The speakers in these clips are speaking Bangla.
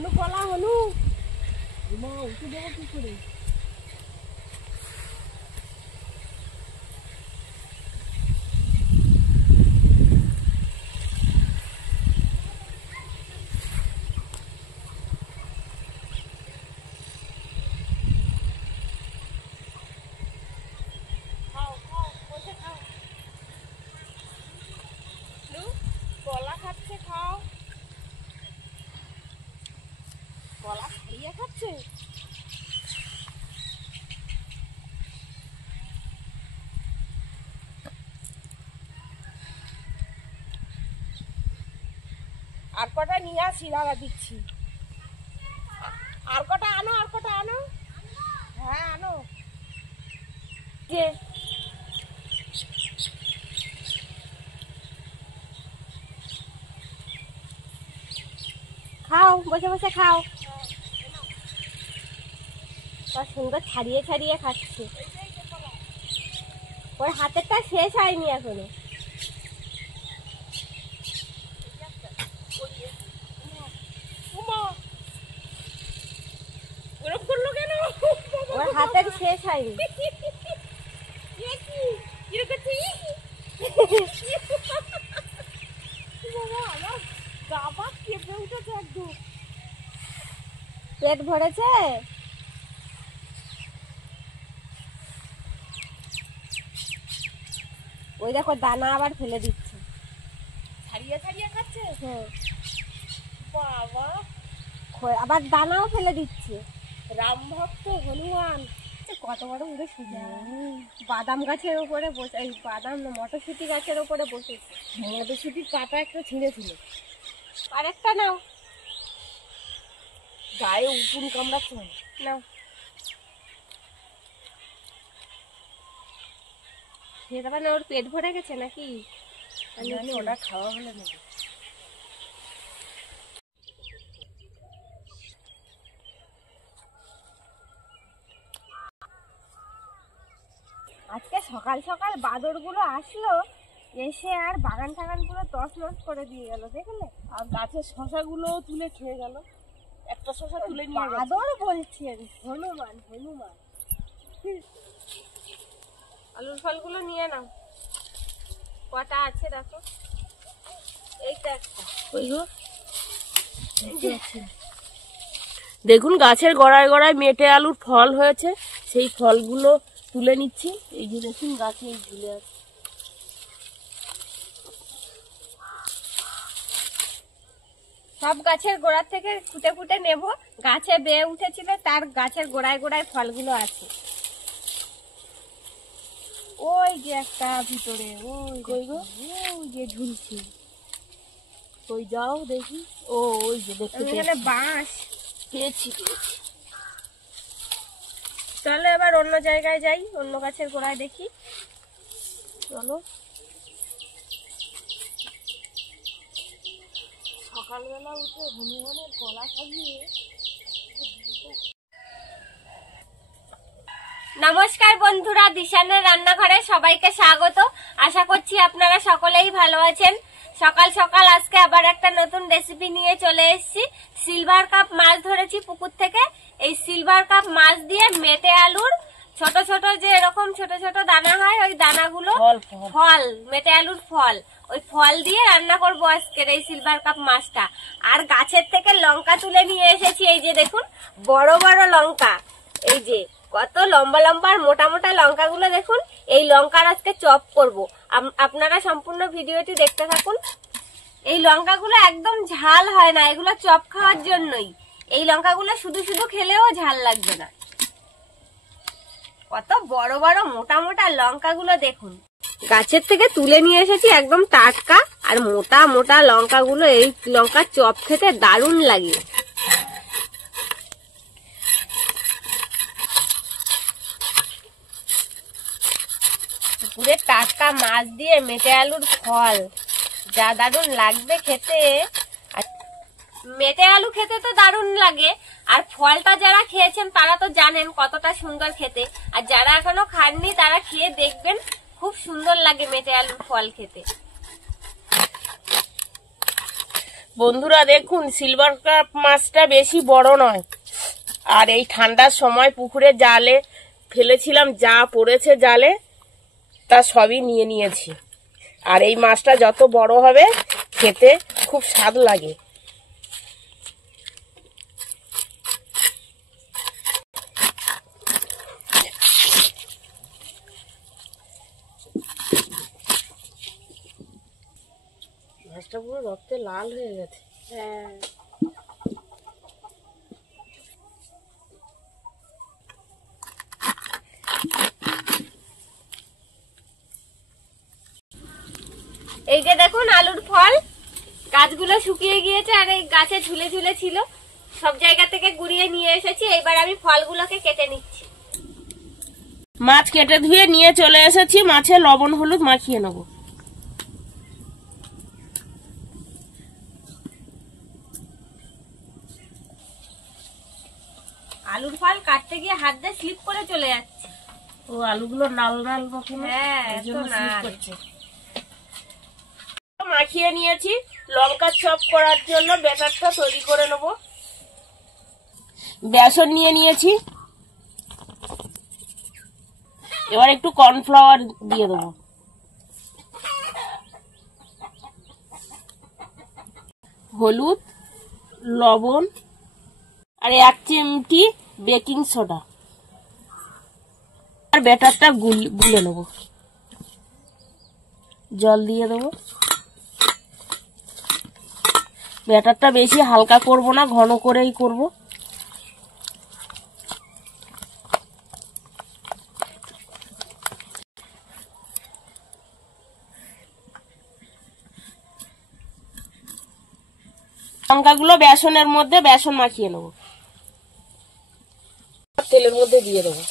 হনু কলা হনু মা উঠে দেবো কি করে? কলা খাচ্ছে, খাও। কলা খাইয়ে খাচ্ছে। আর কটা নিয়ে আসি, দাদা দিচ্ছি। আর কটা আনো, আর কটা আনো। হ্যাঁ আনো। যে খাও, বসে বসে খাও। সুন্দর ছাড়িয়ে ছাড়িয়ে খাচ্ছে। ওর হাতেরটা শেষ হয়নি এখনো। ওর হাতের শেষ হয়নি। পেট ভরেছে। ওই দেখো দানা আবার ফেলে দিচ্ছে, ছাড়িয়ে ছাড়িয়ে খাচ্ছে। হ্যাঁ বাবা, আবার দানাও ফেলে দিচ্ছে। রাম ভক্ত হনুমান কত বড় উড়ে সোজা বাদাম গাছের উপরে বসে, এই বাদাম না মটরশুঁটি গাছের উপরে বসেছে। মটরশুঁটির কাটা একটা ছিঁড়েছিল। আরেকটা নাও, গায়ে উপুন কামড়াচ্ছে। নাও খেয়ে দেবে না? ওর পেট ভরে গেছে নাকি? ওটা খাওয়া হলে নাকি? আজকে সকাল সকাল বাদরগুলো আসলো, এসে আর বাগান টাগান পুরো তছনছ করে দিয়ে গেল, দেখলে? আর গাছের শশাগুলো তুলে খেয়ে গেল। একটা শশা তুলে নিয়ে গেল। বাদর বলছি আমি, হনুমান হনুমান। আলুর ফলগুলো নিয়ে নাও, কটা আছে দেখো। এইটা একটা। দেখুন গাছের গোড়ায় গোড়ায় মেটে আলুর ফল হয়েছে, সেই ফলগুলো তুলে নিচ্ছি। এই যে দেখুন গাছে ঝুলে আছে। সব গাছের গোড়ার থেকে ফুটে ফুটে নেব। গাছে বেয়ে উঠেছিল, তার গাছের গোড়ায় গোড়ায় ফলগুলো আছে। ওই যে একটা ভিতরে, ওই কই গো, ওই যে ঝুলছি। ওই যাও দেখি। ও ওই যে দেখতে এখানে বাঁশ পেয়েছি। চলো এবার অন্য জায়গায় যাই, অন্য গাছের গোড়ায় দেখি। চলো। সকালবেলা উঠে হনুমানের গলা সাজিয়ে। নমস্কার বন্ধুরা, দিশানের রান্নাঘরে সবাইকে স্বাগত। আশা করছি আপনারা সকলেই ভালো আছেন। সকাল সকাল আজকে আবার একটা নতুন রেসিপি নিয়ে চলে এসেছি। সিলভার কাপ মাছ ধরেছি পুকুর থেকে। এই সিলভার কাপ মাছ দিয়ে মেটে আলুর ছোট ছোট যে এরকম ছোট ছোট দানা হয়, ওই দানাগুলো ফল, মেটে আলুর ফল, ওই ফল দিয়ে রান্না করবো আজকের এই সিলভার কাপ মাছটা। আর গাছের থেকে লঙ্কা তুলে নিয়ে এসেছি, এই যে দেখুন বড় বড় লঙ্কা। এই যে কত লম্বা লম্বা আর মোটা মোটা লঙ্কাগুলো দেখুন। এই লঙ্কার আজকে চপ করব, আপনারা সম্পূর্ণ ভিডিওটি দেখতে থাকুন। এই লঙ্কাগুলো একদম ঝাল হয় না, এগুলো চপ খাওয়ার জন্যই। এই লঙ্কাগুলো শুধু শুধু খেলেও ঝাল লাগবে না। কত বড় বড় মোটা মোটা লঙ্কাগুলো দেখুন। গাছের থেকে তুলে নিয়ে এসেছি, একদম টাটকা আর মোটা মোটা লঙ্কাগুলো। এই লঙ্কার চপ খেতে দারুণ লাগে। পুকুরের টাটকা মাছ দিয়ে মেটে আলুর ফল, যা দারুণ লাগবে খেতে। মেটে আলু খেতে তো দারুণ লাগে, আর ফলটা যারা খেয়েছেন তারা তো জানেন কতটা সুন্দর খেতে। আর যারা এখনো খাননি তারা খেয়ে দেখবেন, খুব সুন্দর লাগে মেটে আলুর ফল খেতে। বন্ধুরা দেখুন, সিলভার কাপ মাছটা বেশি বড় নয়, আর এই ঠান্ডার সময় পুকুরে জালে ফেলেছিলাম, যা পড়েছে জালে তা সবই নিয়ে নিয়েছি। আর এই মাছটা যত বড় হবে খেতে খুব স্বাদ লাগে। মাছটা পুরো রক্তে লাল হয়ে গেছে। হ্যাঁ, এই যে দেখুন আলুর ফল, গাছগুলো শুকিয়ে গিয়েছে আর এই গাছে ঝুলে ঝুলে ছিল, সব জায়গা থেকে গুড়িয়ে নিয়ে এসেছি। এবার আমি ফলগুলোকে কেটে নিচ্ছি। মাছ কেটে ধুয়ে নিয়ে চলে এসেছি, মাছে লবণ হলুদ মাখিয়ে নেব। আলুর ফল কাটতে গিয়ে হাত দিয়ে স্লিপ করে চলে যাচ্ছে। ও আলুগুলো লাল লাল মতো, হ্যাঁ, এই জন্য এত স্লিপ লাল। করছে। মাখিয়ে নিয়েছি, লঙ্কা চপ করার জন্য ব্যাটারটা তৈরি করে নেব। বেসন নিয়ে নিয়েছি, এবার একটু কর্নফ্লাওয়ার দিয়ে দেবো। হলুদ, লবণ আর 1 চিমটি বেকিং সোডা, আর ব্যাটারটা গুলে নেব। জল দিয়ে দেবো। ব্যাটারটা বেশি হালকা করব না, ঘন করেই করব। লঙ্কাগুলো বেসনের মধ্যে বেসন মাখিয়ে নেব, তেলের মধ্যে দিয়ে দেবো।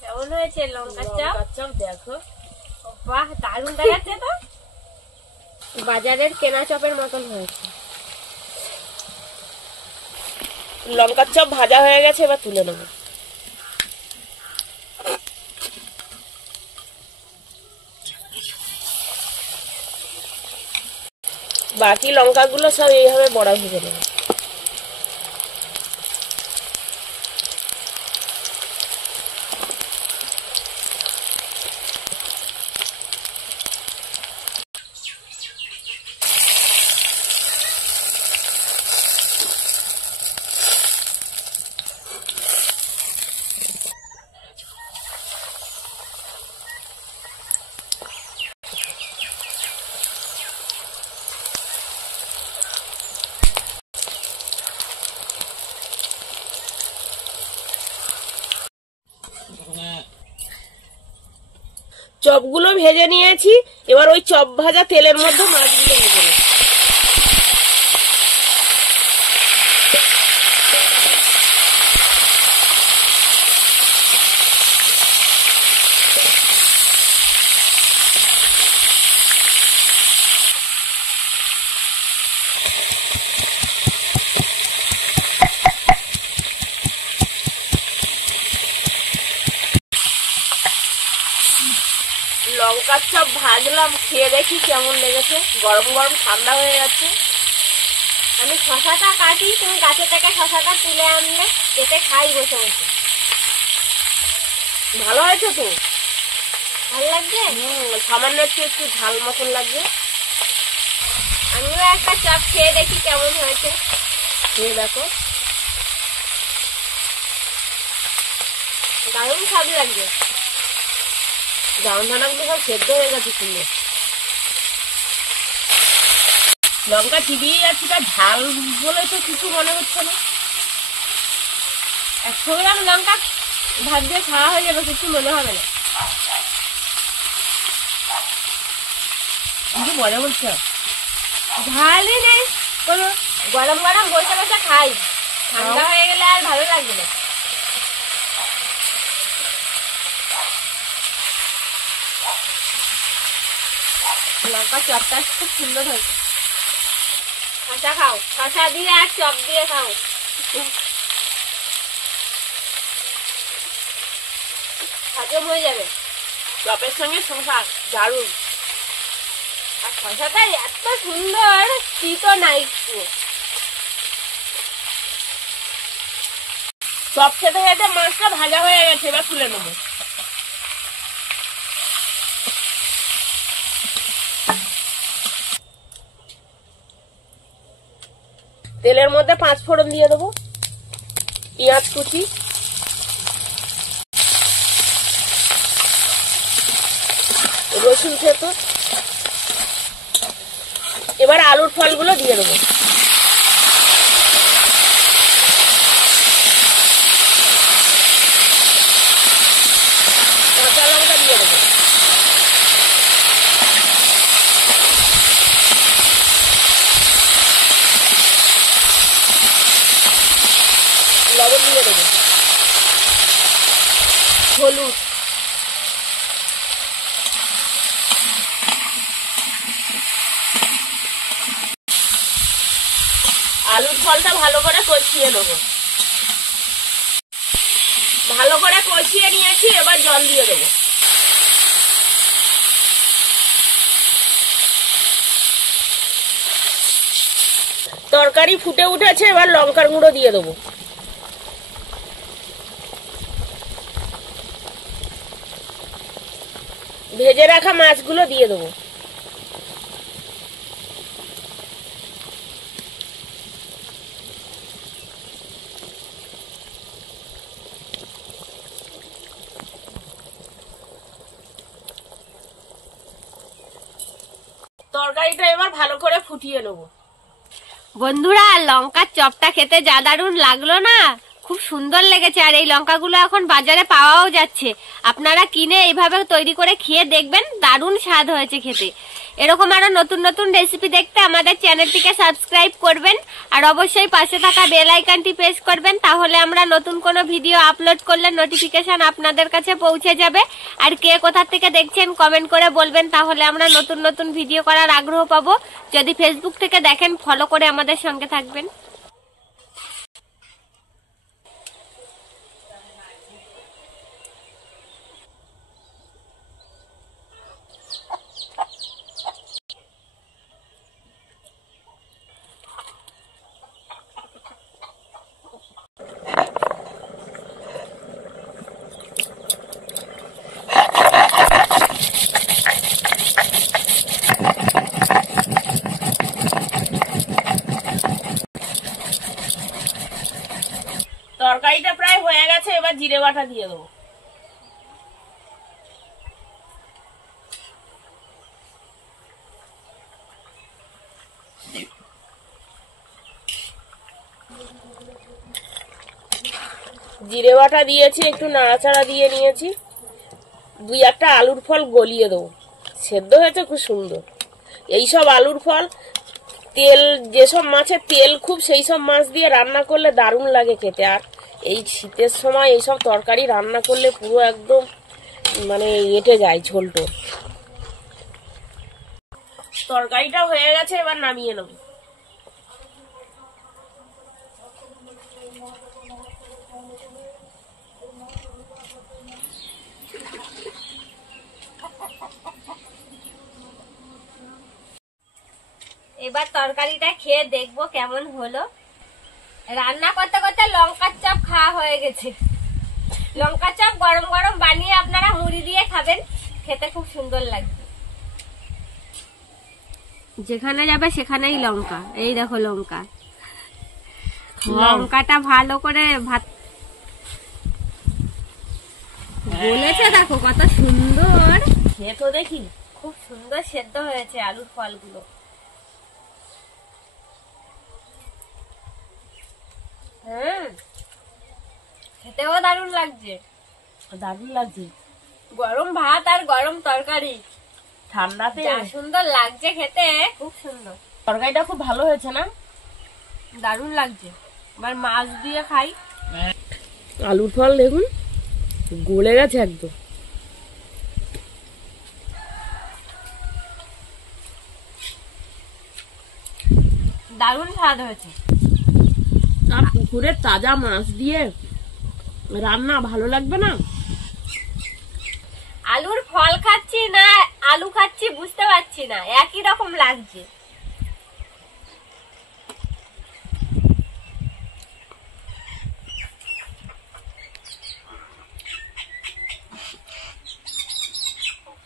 কেমন হয়েছে লঙ্কার চপ? চপ দেখো, বাহ, দারুণ দেখাচ্ছে তো। বাজারের কেনা চপের মতন হয়েছে। লঙ্কার চপ ভাজা হয়ে গেছে, এবার তুলে নেব। বাকি লঙ্কাগুলো সব এইভাবে বড়া ভেজে নেব। চপগুলো ভেজে নিয়েছি, এবার ওই চপ ভাজা তেলের মধ্যে মাছগুলো ভেজে নেব। লঙ্কার চপ ভাজলাম, খেয়ে দেখি কেমন লেগেছে। গরম গরম ঠান্ডা হয়ে যাচ্ছে। আমি শশাটা কাটি, তুমি গাছে থেকে শশাটা তুলে আনলে কেটে খাই বসে বসে। ভালো হয়েছে তো? ভালো লাগছে? সামান্য একটু একটু ঝাল মতন লাগবে। আমিও একটা চপ খেয়ে দেখি কেমন হয়েছে। খেয়ে দেখো, দারুণ স্বাদ লাগছে। জাম দানাগুলো সব সেদ্ধ হয়ে গেছে সুন্দর। লঙ্কা চিবিয়ে যাচ্ছি, তা ঝাল বলে তো কিছু মনে হচ্ছে না। 100 গ্রাম লঙ্কা ভাত দিয়ে খাওয়া হয়ে যাবে, কিছু মনে হবে না। কিন্তু মজা করছে, ঝালই নেই কোনো। গরম গরম বসে বসে খাই, ঠান্ডা হয়ে গেলে আর ভালো লাগবে না। লঙ্কা চপটা খুব সুন্দর হয়েছে। শশা খাও, শশা দিয়ে আর চপ দিয়ে খাও, হজম হয়ে যাবে। চপের সঙ্গে শসা দারুন। আর শসাটা এত সুন্দর, তিতো নাই একটু। চপ খেতে খেতে মাছটা ভাজা হয়ে গেছে, এবার তুলে নেবো। তেলের মধ্যে 5 ফোড়ন দিয়ে দেবো, পেঁয়াজ কুচি, রসুন থেতো, এবার আলুর ফলগুলো দিয়ে দেবো। কাঁচা লঙ্কা দিয়ে দেবো। লবণ দিয়ে দেবো, হলুদ, আলুর ফলটা ভালো করে কষিয়ে নেবো। ভালো করে কষিয়ে নিয়েছি, এবার জল দিয়ে দেবো। তরকারি ফুটে উঠেছে, এবার লঙ্কার গুঁড়ো দিয়ে দেবো। ভেজে রাখা মাছগুলো দিয়ে দেবো। তরকারিটা এবার ভালো করে ফুটিয়ে নেবো। বন্ধুরা, লঙ্কার চপটা খেতে যা দারুণ লাগলো না, খুব সুন্দর লেগেছে। আর এই লঙ্কাগুলো এখন বাজারে পাওয়াও যাচ্ছে, আপনারা কিনে এইভাবে তৈরি করে খেয়ে দেখবেন, দারুণ স্বাদ হয়েছে খেতে। এরকম আরো নতুন নতুন রেসিপি দেখতে আমাদের চ্যানেলটিকে সাবস্ক্রাইব করবেন, আর অবশ্যই পাশে থাকা বেল আইকনটি প্রেস করবেন, তাহলে আমরা নতুন কোনো ভিডিও আপলোড করলে নোটিফিকেশন আপনাদের কাছে পৌঁছে যাবে। আর কে কোথা থেকে দেখছেন কমেন্ট করে বলবেন, তাহলে আমরা নতুন নতুন ভিডিও করার আগ্রহ পাবো। যদি ফেসবুক থেকে দেখেন, ফলো করে আমাদের সঙ্গে থাকবেন। তরকারিটা প্রায় হয়ে গেছে, এবার জিরে বাটা দিয়ে দেবো। জিরে বাটা দিয়েছি, একটু নাড়াচাড়া দিয়ে নিয়েছি, 2-1টা আলুর ফল গলিয়ে দেবো। সেদ্ধ হয়েছে খুব সুন্দর। এইসব আলুর ফল, তেল, যেসব মাছের তেল খুব, সেই সব মাছ দিয়ে রান্না করলে দারুণ লাগে খেতে। আর এই শীতের সময় এইসব তরকারি রান্না করলে পুরো একদম মানে এঁটে যায় ঝোলটো। তরকারিটা হয়ে গেছে, এবার নামিয়ে নেব। এবার তরকারিটা খেয়ে দেখবো কেমন হলো। রান্না করতে করতে লঙ্কার চপ খাওয়া হয়ে গেছে। লঙ্কার চপ গরম গরম বানিয়ে আপনারা মুড়ি দিয়ে খাবেন, খেতে খুব সুন্দর লাগবে। যেখানে যাবে সেখানেই লঙ্কা। এই দেখো লঙ্কা, লঙ্কাটা ভালো করে ভাত বলেছে, দেখো কত সুন্দর। খেয়ে তো দেখি, খুব সুন্দর সেদ্ধ হয়েছে আলুর ফলগুলো। খেতেও দারুণ লাগছে, দারুণ লাগছে। গরম ভাত আর গরম তরকারি, ঠান্ডাতে যা সুন্দর লাগছে খেতে, খুব সুন্দর। তরকারিটা খুব ভালো হয়েছে না, দারুণ লাগছে। এবার মাছ দিয়ে খাই। আলুর ফল দেখুন গলে গেছে একদম। দারুণ স্বাদ হয়েছে। আর পুকুরের তাজা মাছ দিয়ে রান্না ভালো লাগবে না? আলুর ফল খাচ্ছি না আলু খাচ্ছি বুঝতে পারছি না, একই রকম লাগছে।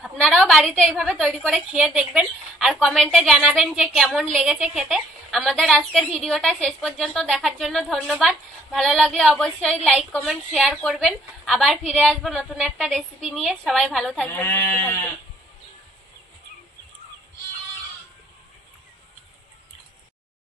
আপনারাও বাড়িতে এইভাবে তৈরি করে খেয়ে দেখবেন আর কমেন্টে জানাবেন যে কেমন লেগেছে খেতে। আমাদের আজকের ভিডিওটা শেষ পর্যন্ত দেখার জন্য ধন্যবাদ। ভালো লাগলে অবশ্যই লাইক কমেন্ট শেয়ার করবেন। আবার ফিরে আসবো নতুন একটা রেসিপি নিয়ে। সবাই ভালো থাকবেন, সুস্থ থাকবেন।